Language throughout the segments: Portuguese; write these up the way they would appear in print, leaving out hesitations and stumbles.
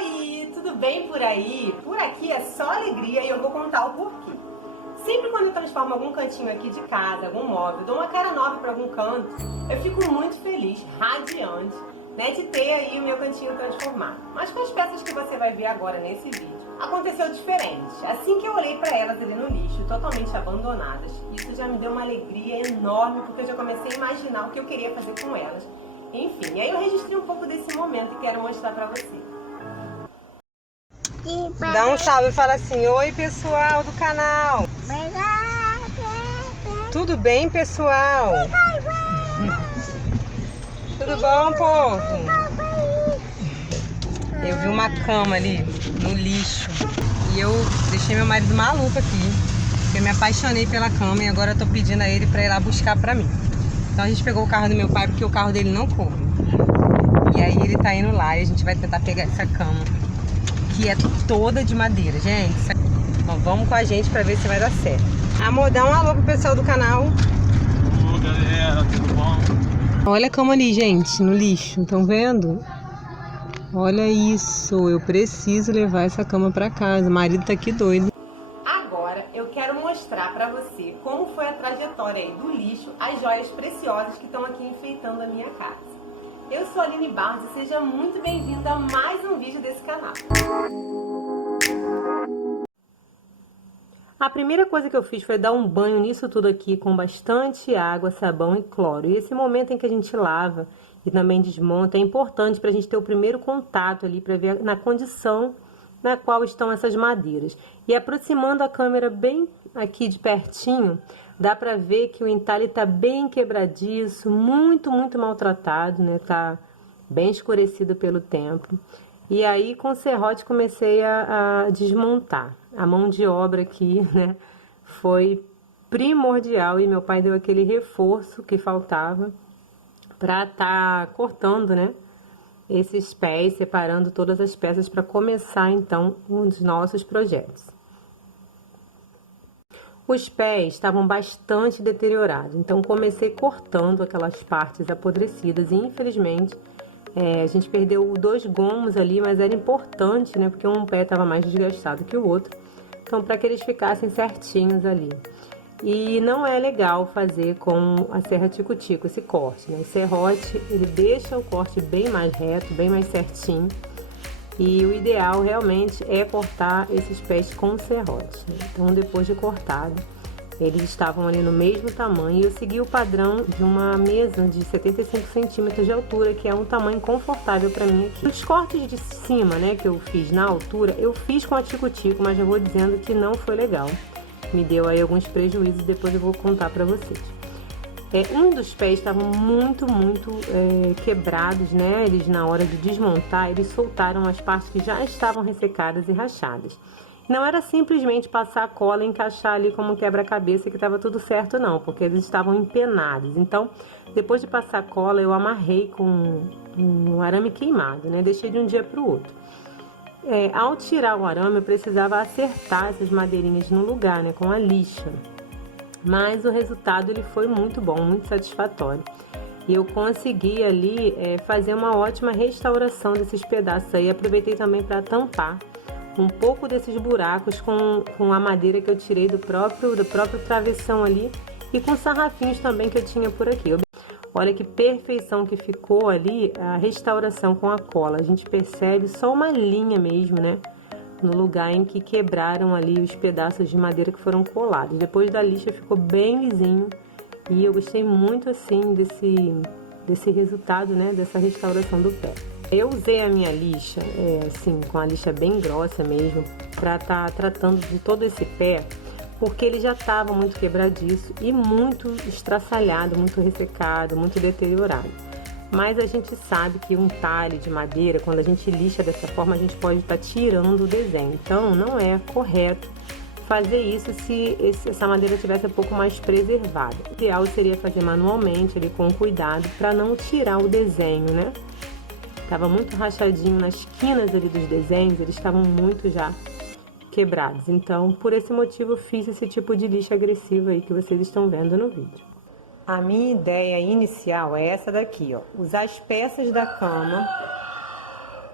Oi, tudo bem por aí? Por aqui é só alegria e eu vou contar o porquê. Sempre quando eu transformo algum cantinho aqui de casa, algum móvel, dou uma cara nova para algum canto, eu fico muito feliz, radiante, né, de ter aí o meu cantinho transformado. Mas com as peças que você vai ver agora nesse vídeo, aconteceu diferente. Assim que eu olhei para elas ali no lixo, totalmente abandonadas, isso já me deu uma alegria enorme, porque eu já comecei a imaginar o que eu queria fazer com elas. Enfim, aí eu registrei um pouco desse momento e quero mostrar para você. Dá um salve e fala assim: oi pessoal do canal. Tudo bem, pessoal? Tudo bom, povo? Eu vi uma cama ali no lixo e eu deixei meu marido maluco aqui, porque eu me apaixonei pela cama e agora eu tô pedindo a ele pra ir lá buscar pra mim. Então a gente pegou o carro do meu pai porque o carro dele não coube. E aí ele tá indo lá e a gente vai tentar pegar essa cama, que é toda de madeira, gente. Então vamos com a gente pra ver se vai dar certo. Amor, dá um alô pro pessoal do canal. Alô, galera, tudo bom? Olha a cama ali, gente, no lixo. Estão vendo? Olha isso, eu preciso levar essa cama pra casa. O marido tá aqui doido. Agora eu quero mostrar pra você como foi a trajetória aí do lixo às joias preciosas que estão aqui enfeitando a minha casa. Eu sou a Aline Barros e seja muito bem-vindo a mais um vídeo desse canal. A primeira coisa que eu fiz foi dar um banho nisso tudo aqui com bastante água, sabão e cloro. E esse momento em que a gente lava e também desmonta é importante para a gente ter o primeiro contato ali para ver na condição na qual estão essas madeiras. E aproximando a câmera bem aqui de pertinho, dá para ver que o entalhe está bem quebradiço, muito maltratado, né? Tá bem escurecido pelo tempo. E aí com o serrote comecei a desmontar. A mão de obra aqui, né, foi primordial e meu pai deu aquele reforço que faltava para estar cortando, né, esses pés, separando todas as peças para começar então os nossos projetos. Os pés estavam bastante deteriorados, então comecei cortando aquelas partes apodrecidas e infelizmente a gente perdeu 2 gomos ali, mas era importante, né, porque um pé estava mais desgastado que o outro, então para que eles ficassem certinhos ali. E não é legal fazer com a serra tico-tico esse corte, né? O serrote, ele deixa o corte bem mais reto, bem mais certinho. E o ideal realmente é cortar esses pés com serrote, né? Então depois de cortado, eles estavam ali no mesmo tamanho e eu segui o padrão de uma mesa de 75 centímetros de altura, que é um tamanho confortável para mim aqui. Os cortes de cima, né, que eu fiz na altura, eu fiz com a tico-tico, mas já vou dizendo que não foi legal. Me deu aí alguns prejuízos, depois eu vou contar para vocês. Um dos pés estavam muito quebrados, né? Eles, na hora de desmontar, eles soltaram as partes que já estavam ressecadas e rachadas. Não era simplesmente passar a cola e encaixar ali como um quebra-cabeça que estava tudo certo, não, porque eles estavam empenados. Então, depois de passar a cola, eu amarrei com um arame queimado, né? Deixei de um dia para o outro. Ao tirar o arame, eu precisava acertar essas madeirinhas no lugar, né? Com a lixa. Mas o resultado ele foi muito bom, muito satisfatório. E eu consegui ali fazer uma ótima restauração desses pedaços aí. Aproveitei também para tampar um pouco desses buracos com a madeira que eu tirei do próprio travessão ali e com sarrafinhos também que eu tinha por aqui. Olha que perfeição que ficou ali a restauração com a cola. A gente percebe só uma linha mesmo, né? No lugar em que quebraram ali os pedaços de madeira que foram colados. Depois da lixa ficou bem lisinho e eu gostei muito assim desse resultado, né? Dessa restauração do pé. Eu usei a minha lixa, assim, com a lixa bem grossa mesmo, para estar tratando de todo esse pé, porque ele já estava muito quebradiço e muito estraçalhado, muito ressecado, muito deteriorado. Mas a gente sabe que um talhe de madeira, quando a gente lixa dessa forma, a gente pode estar tirando o desenho. Então, não é correto fazer isso se essa madeira tivesse um pouco mais preservada. O ideal seria fazer manualmente, ali com cuidado, para não tirar o desenho, né? Tava muito rachadinho nas quinas ali dos desenhos, eles estavam muito já quebrados. Então, por esse motivo, eu fiz esse tipo de lixa agressiva aí que vocês estão vendo no vídeo. A minha ideia inicial é essa daqui, ó. Usar as peças da cama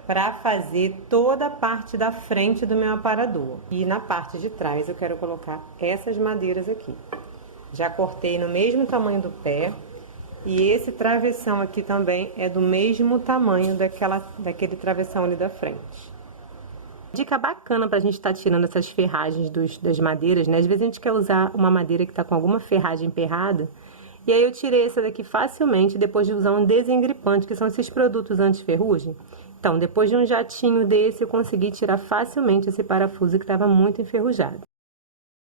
para fazer toda a parte da frente do meu aparador. E na parte de trás eu quero colocar essas madeiras aqui. Já cortei no mesmo tamanho do pé. E esse travessão aqui também é do mesmo tamanho daquele travessão ali da frente. Dica bacana pra gente estar tirando essas ferragens das madeiras, né? Às vezes a gente quer usar uma madeira que tá com alguma ferragem emperrada. E aí eu tirei essa daqui facilmente depois de usar um desengripante, que são esses produtos anti-ferrugem. Então, depois de um jatinho desse, eu consegui tirar facilmente esse parafuso que estava muito enferrujado.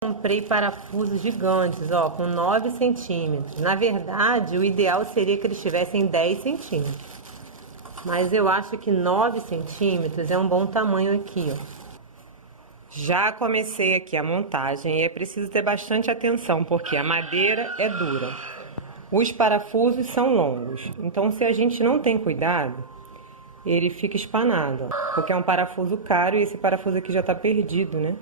Comprei parafusos gigantes, ó, com 9 centímetros. Na verdade, o ideal seria que eles tivessem 10 centímetros. Mas eu acho que 9 centímetros é um bom tamanho aqui, ó. Já comecei aqui a montagem e é preciso ter bastante atenção, porque a madeira é dura. Os parafusos são longos, então se a gente não tem cuidado, ele fica espanado, ó, porque é um parafuso caro e esse parafuso aqui já tá perdido, né?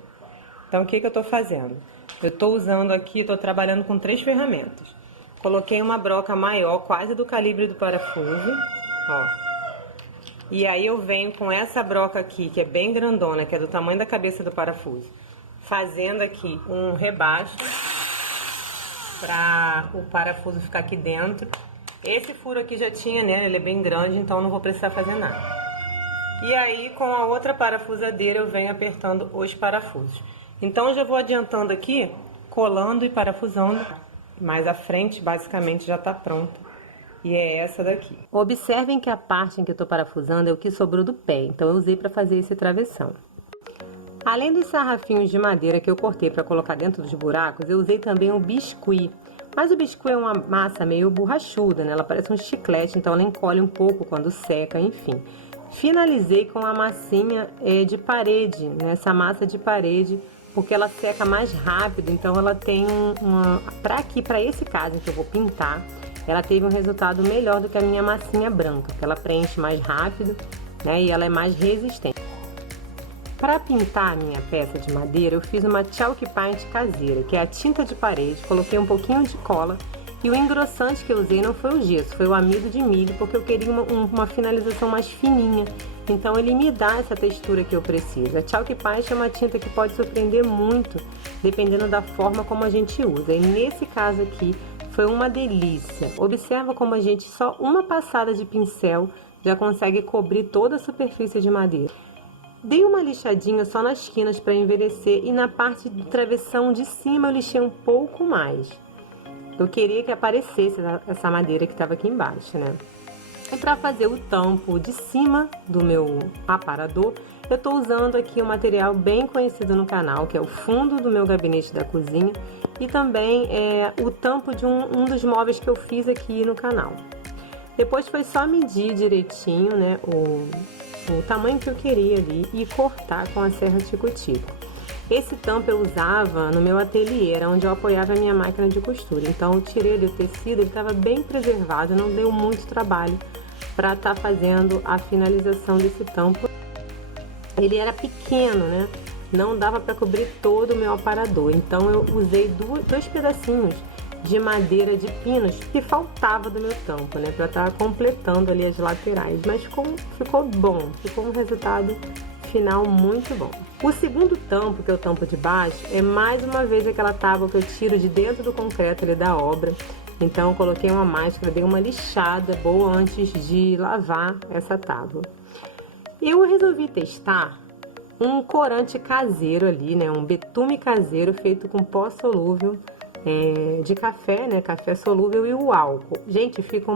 Então, o que eu tô fazendo? Eu tô usando aqui, tô trabalhando com 3 ferramentas. Coloquei uma broca maior, quase do calibre do parafuso, ó. E aí eu venho com essa broca aqui, que é bem grandona, que é do tamanho da cabeça do parafuso, fazendo aqui um rebaixo para o parafuso ficar aqui dentro. Esse furo aqui já tinha nele, ele é bem grande, então não vou precisar fazer nada. E aí, com a outra parafusadeira, eu venho apertando os parafusos. Então, eu já vou adiantando aqui, colando e parafusando, mas a frente basicamente já tá pronta. E é essa daqui. Observem que a parte em que eu tô parafusando é o que sobrou do pé, então eu usei para fazer esse travessão. Além dos sarrafinhos de madeira que eu cortei para colocar dentro dos buracos, eu usei também o biscuit. Mas o biscuit é uma massa meio borrachuda, né? Ela parece um chiclete, então ela encolhe um pouco quando seca, enfim. Finalizei com a massinha de parede, né? Essa massa de parede, porque ela seca mais rápido, então ela tem para esse caso em que eu vou pintar, ela teve um resultado melhor do que a minha massinha branca, porque ela preenche mais rápido, né, e ela é mais resistente. Para pintar a minha peça de madeira, eu fiz uma chalk paint caseira, que é a tinta de parede, coloquei um pouquinho de cola, e o engrossante que eu usei não foi o gesso, foi o amido de milho, porque eu queria uma finalização mais fininha. Então ele me dá essa textura que eu preciso. A Chalk Paint é uma tinta que pode surpreender muito, dependendo da forma como a gente usa. E nesse caso aqui, foi uma delícia. Observa como a gente, só uma passada de pincel, já consegue cobrir toda a superfície de madeira. Dei uma lixadinha só nas quinas para envelhecer e na parte de travessão de cima eu lixei um pouco mais. Eu queria que aparecesse essa madeira que estava aqui embaixo, né? E para fazer o tampo de cima do meu aparador, eu estou usando aqui um material bem conhecido no canal, que é o fundo do meu gabinete da cozinha e também o tampo de um dos móveis que eu fiz aqui no canal. Depois foi só medir direitinho, né, o tamanho que eu queria ali e cortar com a serra tico-tico. Esse tampo eu usava no meu ateliê, era onde eu apoiava a minha máquina de costura. Então eu tirei ali o tecido, ele estava bem preservado, não deu muito trabalho para estar fazendo a finalização desse tampo. Ele era pequeno, né? Não dava para cobrir todo o meu aparador. Então eu usei dois pedacinhos de madeira de pinos que faltava do meu tampo, né? Para estar completando ali as laterais. Mas ficou bom, ficou um resultado final muito bom. O segundo tampo, que é o tampo de baixo, é mais uma vez aquela tábua que eu tiro de dentro do concreto ali da obra. Então eu coloquei uma máscara, dei uma lixada boa antes de lavar essa tábua. Eu resolvi testar um corante caseiro ali, né? Um betume caseiro feito com pó solúvel de café, né? Café solúvel e o álcool. Gente, fica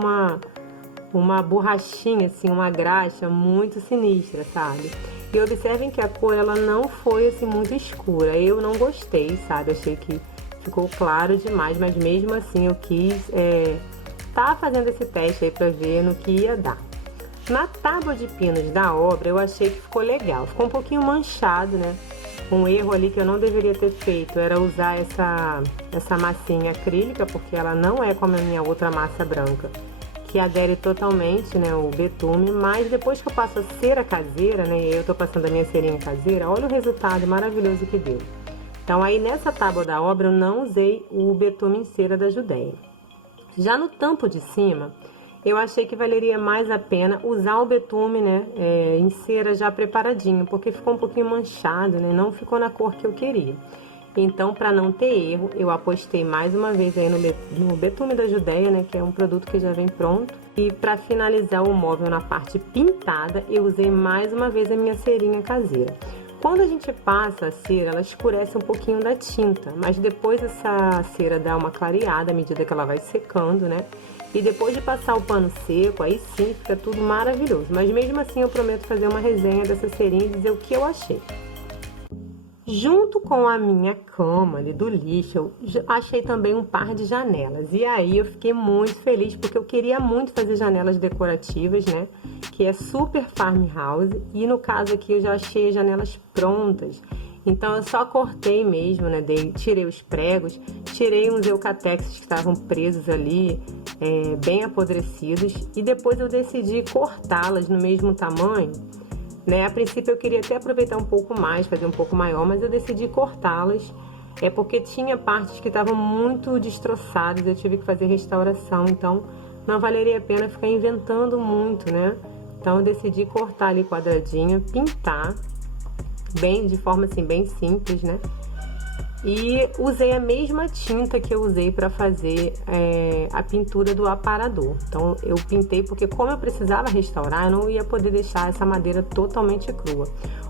uma borrachinha, assim, uma graxa muito sinistra, sabe? E observem que a cor, ela não foi, assim, muito escura. Eu não gostei, sabe? Achei que ficou claro demais, mas mesmo assim eu quis tá fazendo esse teste aí pra ver no que ia dar. Na tábua de pinos da obra, eu achei que ficou legal. Ficou um pouquinho manchado, né? Um erro ali que eu não deveria ter feito era usar essa massinha acrílica, porque ela não é como a minha outra massa branca, que adere totalmente, né, o betume. Mas depois que eu passo a cera caseira, né, e eu tô passando a minha cerinha caseira, olha o resultado maravilhoso que deu. Então aí nessa tábua da obra eu não usei o betume em cera da Judéia. Já no tampo de cima, eu achei que valeria mais a pena usar o betume, né, em cera já preparadinho, porque ficou um pouquinho manchado, né, não ficou na cor que eu queria. Então, para não ter erro, eu apostei mais uma vez aí no betume da Judéia, né, que é um produto que já vem pronto. E para finalizar o móvel na parte pintada, eu usei mais uma vez a minha cerinha caseira. Quando a gente passa a cera, ela escurece um pouquinho da tinta, mas depois essa cera dá uma clareada à medida que ela vai secando, né? E depois de passar o pano seco, aí sim fica tudo maravilhoso. Mas mesmo assim eu prometo fazer uma resenha dessa cerinha e dizer o que eu achei. Junto com a minha cama ali do lixo, eu achei também um par de janelas. E aí eu fiquei muito feliz porque eu queria muito fazer janelas decorativas, né? Que é super farmhouse. E no caso aqui eu já achei as janelas prontas. Então eu só cortei mesmo, né? Tirei os pregos, tirei uns eucatexes que estavam presos ali, bem apodrecidos. E depois eu decidi cortá-las no mesmo tamanho. Né? A princípio eu queria até aproveitar um pouco mais, fazer um pouco maior, mas eu decidi cortá-las, porque tinha partes que estavam muito destroçadas, eu tive que fazer restauração, então não valeria a pena ficar inventando muito, né? Então eu decidi cortar ali quadradinho, pintar, de forma assim bem simples, né? E usei a mesma tinta que eu usei para fazer a pintura do aparador. Então eu pintei porque como eu precisava restaurar, eu não ia poder deixar essa madeira totalmente crua.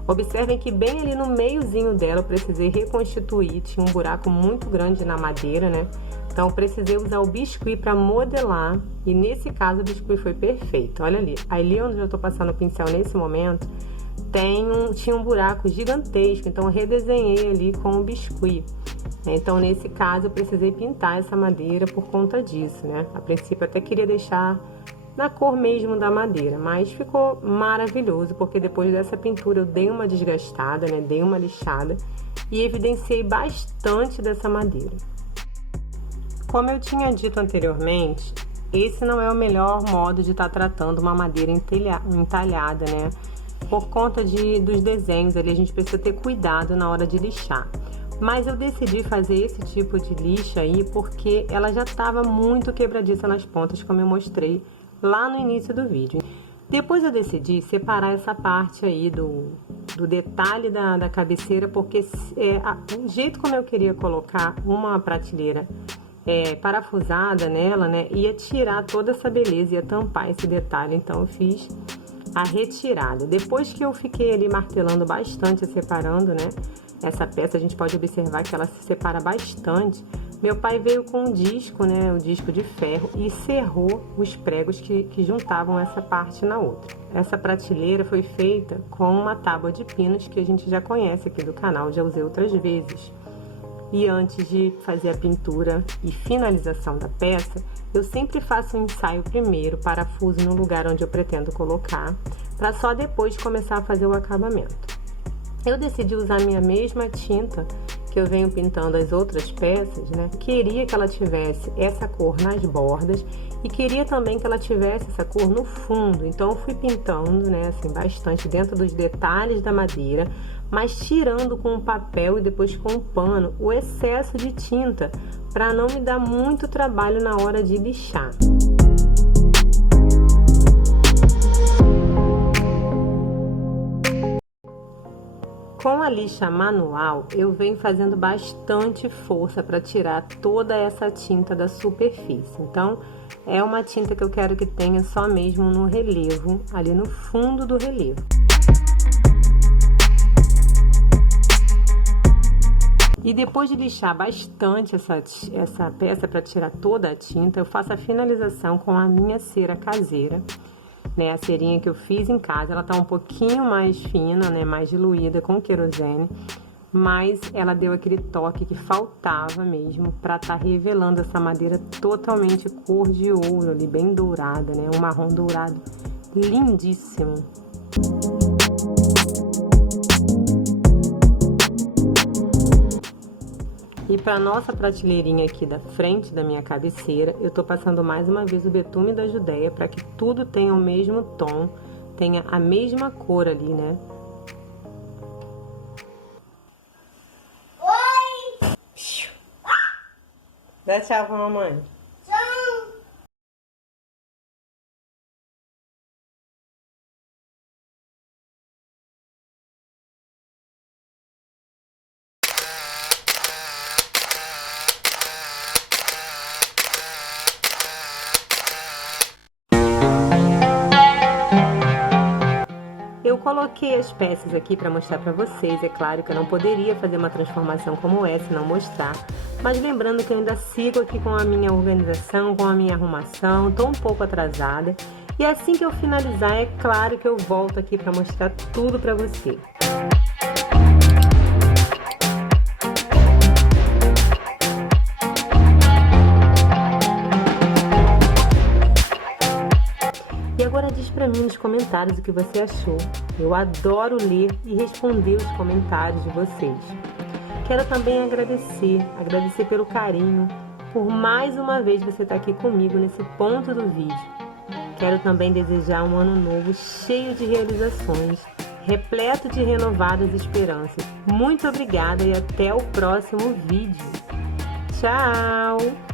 Observem que bem ali no meiozinho dela eu precisei reconstituir, tinha um buraco muito grande na madeira, né? Então eu precisei usar o biscuit para modelar e nesse caso o biscuit foi perfeito. Olha ali, ali onde eu tô passando o pincel nesse momento, tinha um buraco gigantesco, então eu redesenhei ali com o biscuit. Então nesse caso eu precisei pintar essa madeira por conta disso, né? A princípio eu até queria deixar na cor mesmo da madeira, mas ficou maravilhoso, porque depois dessa pintura eu dei uma desgastada, né? Dei uma lixada e evidenciei bastante dessa madeira. Como eu tinha dito anteriormente, esse não é o melhor modo de estar tratando uma madeira entalhada, né? Por conta dos desenhos ali, a gente precisa ter cuidado na hora de lixar. Mas eu decidi fazer esse tipo de lixa aí porque ela já estava muito quebradiça nas pontas, como eu mostrei lá no início do vídeo. Depois eu decidi separar essa parte aí do detalhe da cabeceira, porque o jeito como eu queria colocar uma prateleira parafusada nela, né, ia tirar toda essa beleza, ia tampar esse detalhe, então eu fiz a retirada. Depois que eu fiquei ali martelando bastante, separando, né, essa peça, a gente pode observar que ela se separa bastante. Meu pai veio com um disco, né, o disco de ferro, e serrou os pregos que juntavam essa parte na outra. Essa prateleira foi feita com uma tábua de pinos que a gente já conhece aqui do canal, já usei outras vezes. E antes de fazer a pintura e finalização da peça, eu sempre faço um ensaio primeiro, parafuso no lugar onde eu pretendo colocar, para só depois começar a fazer o acabamento. Eu decidi usar a minha mesma tinta que eu venho pintando as outras peças, né? Queria que ela tivesse essa cor nas bordas e queria também que ela tivesse essa cor no fundo. Então eu fui pintando, né, assim, bastante dentro dos detalhes da madeira, mas tirando com o papel e depois com o pano o excesso de tinta, para não me dar muito trabalho na hora de lixar. Com a lixa manual, eu venho fazendo bastante força para tirar toda essa tinta da superfície. Então, é uma tinta que eu quero que tenha só mesmo no relevo, ali no fundo do relevo. E depois de lixar bastante essa peça para tirar toda a tinta, eu faço a finalização com a minha cera caseira. Né, a cerinha que eu fiz em casa, ela tá um pouquinho mais fina, né, mais diluída com querosene, mas ela deu aquele toque que faltava mesmo para estar revelando essa madeira totalmente cor de ouro ali, bem dourada, né, um marrom dourado lindíssimo. E para nossa prateleirinha aqui da frente da minha cabeceira, eu tô passando mais uma vez o betume da Judéia para que tudo tenha o mesmo tom, tenha a mesma cor ali, né? Oi! Dá tchau pra mamãe. coloquei as peças aqui para mostrar para vocês. É claro que eu não poderia fazer uma transformação como essa e não mostrar. Mas lembrando que eu ainda sigo aqui com a minha organização, com a minha arrumação. Estou um pouco atrasada. E assim que eu finalizar, é claro que eu volto aqui para mostrar tudo para você. E agora diz pra mim nos comentários o que você achou. Eu adoro ler e responder os comentários de vocês. Quero também agradecer pelo carinho, por mais uma vez você estar aqui comigo nesse ponto do vídeo. Quero também desejar um ano novo cheio de realizações, repleto de renovadas esperanças. Muito obrigada e até o próximo vídeo. Tchau!